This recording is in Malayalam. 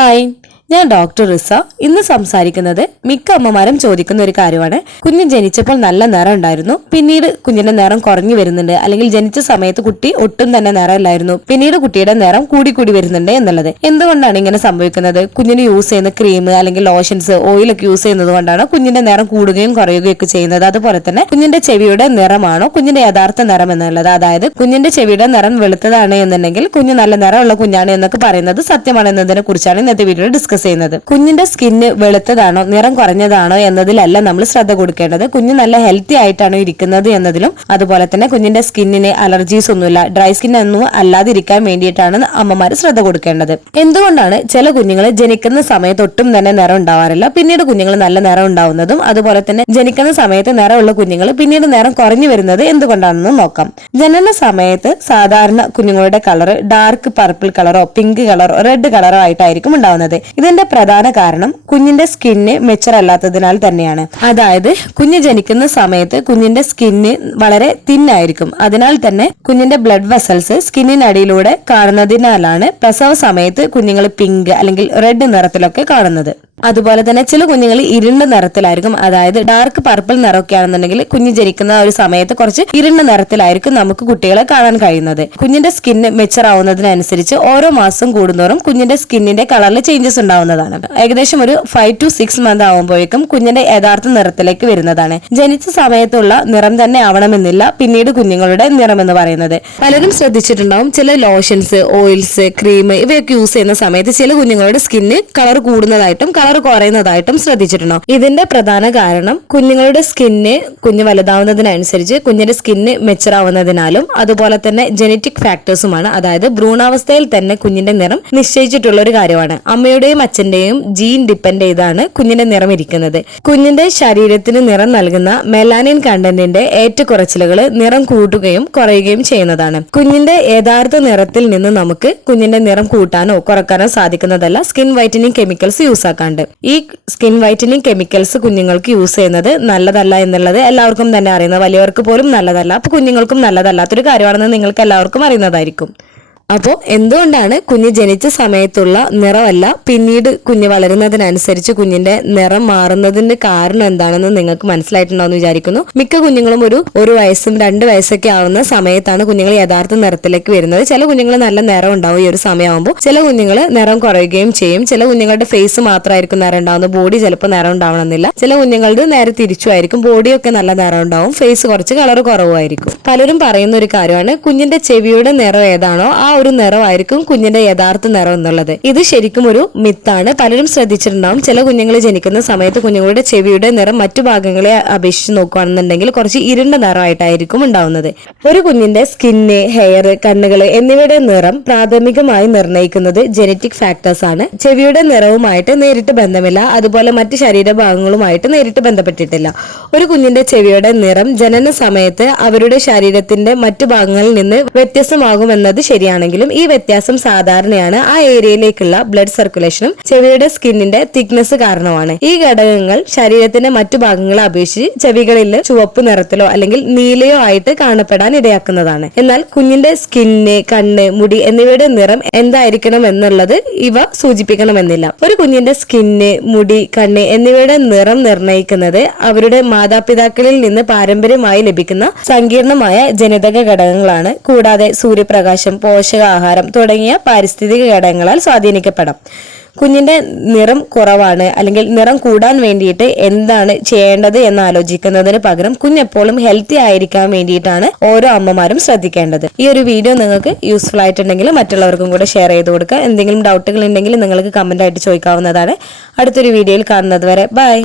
ഹായ്, ഞാൻ ഡോക്ടർ റിസ. ഇന്ന് സംസാരിക്കുന്നത് മിക്ക അമ്മമാരും ചോദിക്കുന്ന ഒരു കാര്യമാണ്. കുഞ്ഞ് ജനിച്ചപ്പോൾ നല്ല നിറം ഉണ്ടായിരുന്നു, പിന്നീട് കുഞ്ഞിന്റെ നിറം കുറഞ്ഞു വരുന്നുണ്ട്, അല്ലെങ്കിൽ ജനിച്ച സമയത്ത് കുട്ടി ഒട്ടും തന്നെ നിറമില്ലായിരുന്നു, പിന്നീട് കുട്ടിയുടെ നിറം കൂടി വരുന്നുണ്ട് എന്നുള്ളത്. എന്തുകൊണ്ടാണ് ഇങ്ങനെ സംഭവിക്കുന്നത്? കുഞ്ഞിന് യൂസ് ചെയ്യുന്ന ക്രീം അല്ലെങ്കിൽ ലോഷൻസ്, ഓയിലൊക്കെ യൂസ് ചെയ്യുന്നത് കൊണ്ടാണ് കുഞ്ഞിന്റെ നിറം കൂടുകയും കുറയുകയും ഒക്കെ ചെയ്യുന്നത്. അതുപോലെ തന്നെ കുഞ്ഞിന്റെ ചെവിയുടെ നിറമാണോ കുഞ്ഞിന്റെ യഥാർത്ഥ നിറം എന്നുള്ളത്, അതായത് കുഞ്ഞിന്റെ ചെവിയുടെ നിറം വെളുത്തതാണ് എന്നുണ്ടെങ്കിൽ കുഞ്ഞ് നല്ല നിറമുള്ള കുഞ്ഞാണ് എന്നൊക്കെ പറയുന്നത് സത്യമാണ് എന്നതിനെ കുറിച്ചാണ് ഇന്നത്തെ വീഡിയോയിൽ ഡിസ്കസ് ചെയ്യുന്നത്. കുഞ്ഞിന്റെ സ്കിന്ന് വെളുത്തതാണോ നിറം കുറഞ്ഞതാണോ എന്നതിലല്ല നമ്മൾ ശ്രദ്ധ കൊടുക്കേണ്ടത്. കുഞ്ഞ് നല്ല ഹെൽത്തി ആയിട്ടാണോ ഇരിക്കുന്നത് എന്നതിലും, അതുപോലെ തന്നെ കുഞ്ഞിന്റെ സ്കിന്നിന് അലർജീസ് ഒന്നുമില്ല, ഡ്രൈ സ്കിൻ ഒന്നും അല്ലാതിരിക്കാൻ വേണ്ടിയിട്ടാണ് അമ്മമാർ ശ്രദ്ധ കൊടുക്കേണ്ടത്. എന്തുകൊണ്ടാണ് ചില കുഞ്ഞുങ്ങൾ ജനിക്കുന്ന സമയത്ത് ഒട്ടും തന്നെ നിറം ഉണ്ടാവാറില്ല, പിന്നീട് കുഞ്ഞുങ്ങൾ നല്ല നിറം ഉണ്ടാവുന്നതും, അതുപോലെ തന്നെ ജനിക്കുന്ന സമയത്ത് നിറമുള്ള കുഞ്ഞുങ്ങൾ പിന്നീട് നിറം കുറഞ്ഞു വരുന്നത് എന്തുകൊണ്ടാണെന്ന് നോക്കാം. ജനന സമയത്ത് സാധാരണ കുഞ്ഞുങ്ങളുടെ കളർ ഡാർക്ക് പർപ്പിൾ കളറോ പിങ്ക് കളറോ റെഡ് കളറോ ആയിട്ടായിരിക്കും ഉണ്ടാവുന്നത്. ഇതിന്റെ പ്രധാന കാരണം കുഞ്ഞിന്റെ സ്കിന്ന് മെച്ചർ അല്ലാത്തതിനാൽ തന്നെയാണ്. അതായത് കുഞ്ഞ് ജനിക്കുന്ന സമയത്ത് കുഞ്ഞിന്റെ സ്കിന്ന് വളരെ തിന്നായിരിക്കും. അതിനാൽ തന്നെ കുഞ്ഞിന്റെ ബ്ലഡ് വെസൽസ് സ്കിന്നിനടിയിലൂടെ കാണുന്നതിനാലാണ് പ്രസവ സമയത്ത് കുഞ്ഞുങ്ങൾ പിങ്ക് അല്ലെങ്കിൽ റെഡ് നിറത്തിലൊക്കെ കാണുന്നത്. അതുപോലെ തന്നെ ചില കുഞ്ഞുങ്ങൾ ഇരുണ്ട നിറത്തിലായിരിക്കും, അതായത് ഡാർക്ക് പർപ്പിൾ നിറമൊക്കെ ആണെന്നുണ്ടെങ്കിൽ കുഞ്ഞ് ജനിക്കുന്ന ഒരു സമയത്ത് കുറച്ച് ഇരുണ്ട നിറത്തിലായിരിക്കും നമുക്ക് കുട്ടികളെ കാണാൻ കഴിയുന്നത്. കുഞ്ഞിന്റെ സ്കിന്ന് മെച്ചർ ആവുന്നതിനനുസരിച്ച് ഓരോ മാസം കൂടുന്തോറും കുഞ്ഞിന്റെ സ്കിന്നിന്റെ കളറിൽ ചേഞ്ചസ് ഉണ്ടാവുന്നതാണ്. ഏകദേശം ഒരു 5 to 6 മന്ത് ആവുമ്പോഴേക്കും കുഞ്ഞിന്റെ യഥാർത്ഥ നിറത്തിലേക്ക് വരുന്നതാണ്. ജനിച്ച സമയത്തുള്ള നിറം തന്നെ ആവണമെന്നില്ല പിന്നീട് കുഞ്ഞുങ്ങളുടെ നിറം എന്ന് പറയുന്നത്. പലരും ശ്രദ്ധിച്ചിട്ടുണ്ടാവും, ചില ലോഷൻസ്, ഓയിൽസ്, ക്രീം ഇവയൊക്കെ യൂസ് ചെയ്യുന്ന സമയത്ത് ചില കുഞ്ഞുങ്ങളുടെ സ്കിന്ന് കളർ കൂടുന്നതായിട്ടും കളർ കുറയുന്നതായിട്ടും ശ്രദ്ധിച്ചിട്ടുണ്ടോ? ഇതിന്റെ പ്രധാന കാരണം കുഞ്ഞുങ്ങളുടെ സ്കിന്ന് കുഞ്ഞ് വലുതാവുന്നതിനനുസരിച്ച് കുഞ്ഞിന്റെ സ്കിന്ന് മെച്ചർ ആവുന്നതിനാലും അതുപോലെ തന്നെ ജനറ്റിക് ഫാക്ടേഴ്സുമാണ്. അതായത് ഭ്രൂണാവസ്ഥയിൽ തന്നെ കുഞ്ഞിന്റെ നിറം നിശ്ചയിച്ചിട്ടുള്ള ഒരു കാര്യമാണ്. അമ്മയുടെയും അച്ഛന്റെയും ജീൻ ഡിപ്പെൻഡ് ചെയ്താണ് കുഞ്ഞിന്റെ നിറം ഇരിക്കുന്നത്. കുഞ്ഞിന്റെ ശരീരത്തിന് നിറം നൽകുന്ന മെലാനിൻ കണ്ടന്റിന്റെ ഏറ്റക്കുറച്ചിലുകൾ നിറം കൂട്ടുകയും കുറയുകയും ചെയ്യുന്നതാണ്. കുഞ്ഞിന്റെ യഥാർത്ഥ നിറത്തിൽ നിന്ന് നമുക്ക് കുഞ്ഞിന്റെ നിറം കൂട്ടാനോ കുറക്കാനോ സാധിക്കുന്നതല്ല സ്കിൻ വൈറ്റനിങ് കെമിക്കൽസ് യൂസ് ആക്കാണ്ട്. ഈ സ്കിൻ വൈറ്റനിങ് കെമിക്കൽസ് കുഞ്ഞുങ്ങൾക്ക് യൂസ് ചെയ്യുന്നത് നല്ലതല്ല എന്നുള്ളത് എല്ലാവർക്കും തന്നെ അറിയുന്നത്, വലിയവർക്ക് പോലും നല്ലതല്ല. അപ്പൊ കുഞ്ഞുങ്ങൾക്കും നല്ലതല്ലാത്തൊരു കാര്യമാണെന്ന് നിങ്ങൾക്ക് എല്ലാവർക്കും അറിയുന്നതായിരിക്കും. അപ്പോൾ എന്തുകൊണ്ടാണ് കുഞ്ഞ് ജനിച്ച സമയത്തുള്ള നിറമല്ല പിന്നീട് കുഞ്ഞ് വളരുന്നതിനനുസരിച്ച് കുഞ്ഞിന്റെ നിറം മാറുന്നതിന്റെ കാരണം എന്താണെന്ന് നിങ്ങൾക്ക് മനസ്സിലായിട്ടുണ്ടാവുമെന്ന് വിചാരിക്കുന്നു. മിക്ക കുഞ്ഞുങ്ങളും ഒരു വയസ്സും 2 വയസ്സൊക്കെ ആവുന്ന സമയത്താണ് കുഞ്ഞുങ്ങൾ യഥാർത്ഥ നിറത്തിലേക്ക് വരുന്നത്. ചില കുഞ്ഞുങ്ങൾ നല്ല നിറം ഉണ്ടാവും ഈ ഒരു സമയമാകുമ്പോൾ, ചില കുഞ്ഞുങ്ങൾ നിറം കുറയുകയും ചെയ്യും. ചില കുഞ്ഞുങ്ങളുടെ ഫേസ് മാത്രമായിരിക്കും നിറം ഉണ്ടാവുന്നത്, ബോഡി ചിലപ്പോൾ നിറം ഉണ്ടാവണമെന്നില്ല. ചില കുഞ്ഞുങ്ങളുടെ നേരെ തിരിച്ചുമായിരിക്കും, ബോഡിയൊക്കെ നല്ല നിറം ഉണ്ടാവും, ഫേസ് കുറച്ച് കളർ കുറവായിരിക്കും. പലരും പറയുന്ന ഒരു കാര്യമാണ് കുഞ്ഞിന്റെ ചെവിയുടെ നിറം ഏതാണോ ആ ഒരു നിറമായിരിക്കും കുഞ്ഞിന്റെ യഥാർത്ഥ നിറം എന്നുള്ളത്. ഇത് ശരിക്കും ഒരു മിത്താണ്. പലരും ശ്രദ്ധിച്ചിട്ടുണ്ടാവും, ചില കുഞ്ഞുങ്ങൾ ജനിക്കുന്ന സമയത്ത് കുഞ്ഞുങ്ങളുടെ ചെവിയുടെ നിറം മറ്റു ഭാഗങ്ങളെ അപേക്ഷിച്ച് നോക്കുകയാണെന്നുണ്ടെങ്കിൽ കുറച്ച് ഇരുണ്ട നിറമായിട്ടായിരിക്കും ഉണ്ടാവുന്നത്. ഒരു കുഞ്ഞിന്റെ സ്കിന്ന്, ഹെയർ, കണ്ണുകൾ എന്നിവയുടെ നിറം പ്രാഥമികമായി നിർണ്ണയിക്കുന്നത് ജനറ്റിക് ഫാക്ടേഴ്സ് ആണ്. ചെവിയുടെ നിറവുമായിട്ട് നേരിട്ട് ബന്ധമില്ല, അതുപോലെ മറ്റ് ശരീരഭാഗങ്ങളുമായിട്ട് നേരിട്ട് ബന്ധപ്പെട്ടിട്ടില്ല. ഒരു കുഞ്ഞിന്റെ ചെവിയുടെ നിറം ജനന സമയത്ത് അവരുടെ ശരീരത്തിന്റെ മറ്റു ഭാഗങ്ങളിൽ നിന്ന് വ്യത്യസ്തമാകുമെന്നത് ശരിയാണെങ്കിൽ ഈ വ്യത്യാസം സാധാരണയാണ് ആ ഏരിയയിലേക്കുള്ള ബ്ലഡ് സർക്കുലേഷനും ചെവിയുടെ സ്കിന്നിന്റെ തിക്നെസ് കാരണമാണ്. ഈ ഘടകങ്ങൾ ശരീരത്തിന്റെ മറ്റു ഭാഗങ്ങളെ അപേക്ഷിച്ച് ചെവികളിൽ ചുവപ്പ് നിറത്തിലോ അല്ലെങ്കിൽ നീലയോ ആയിട്ട് കാണപ്പെടാൻ ഇടയാക്കുന്നതാണ്. എന്നാൽ കുഞ്ഞിന്റെ സ്കിന്ന്, കണ്ണ്, മുടി എന്നിവയുടെ നിറം എന്തായിരിക്കണം എന്നുള്ളത് ഇവ സൂചിപ്പിക്കണമെന്നില്ല. ഒരു കുഞ്ഞിന്റെ സ്കിന്ന്, മുടി, കണ്ണ് എന്നിവയുടെ നിറം നിർണ്ണയിക്കുന്നത് അവരുടെ മാതാപിതാക്കളിൽ നിന്ന് പാരമ്പര്യമായി ലഭിക്കുന്ന സങ്കീർണമായ ജനിതക ഘടകങ്ങളാണ്. കൂടാതെ സൂര്യപ്രകാശം, പോഷകാഹാരം തുടങ്ങിയ പാരിസ്ഥിതിക ഘടകങ്ങളാൽ സ്വാധീനിക്കപ്പെടാം. കുഞ്ഞിന്റെ നിറം കുറവാണ് അല്ലെങ്കിൽ നിറം കൂടാൻ വേണ്ടിയിട്ട് എന്താണ് ചെയ്യേണ്ടത് എന്ന് ആലോചിക്കുന്നതിന് പകരം കുഞ്ഞെപ്പോഴും ഹെൽത്തി ആയിരിക്കാൻ വേണ്ടിയിട്ടാണ് ഓരോ അമ്മമാരും ശ്രദ്ധിക്കേണ്ടത്. ഈ ഒരു വീഡിയോ നിങ്ങൾക്ക് യൂസ്ഫുൾ ആയിട്ടുണ്ടെങ്കിൽ മറ്റുള്ളവർക്കും കൂടെ ഷെയർ ചെയ്ത് കൊടുക്കുക. എന്തെങ്കിലും ഡൗട്ടുകൾ ഉണ്ടെങ്കിൽ നിങ്ങൾക്ക് കമന്റ് ആയിട്ട് ചോദിക്കാവുന്നതാണ്. അടുത്തൊരു വീഡിയോയിൽ കാണുന്നത് വരെ ബൈ.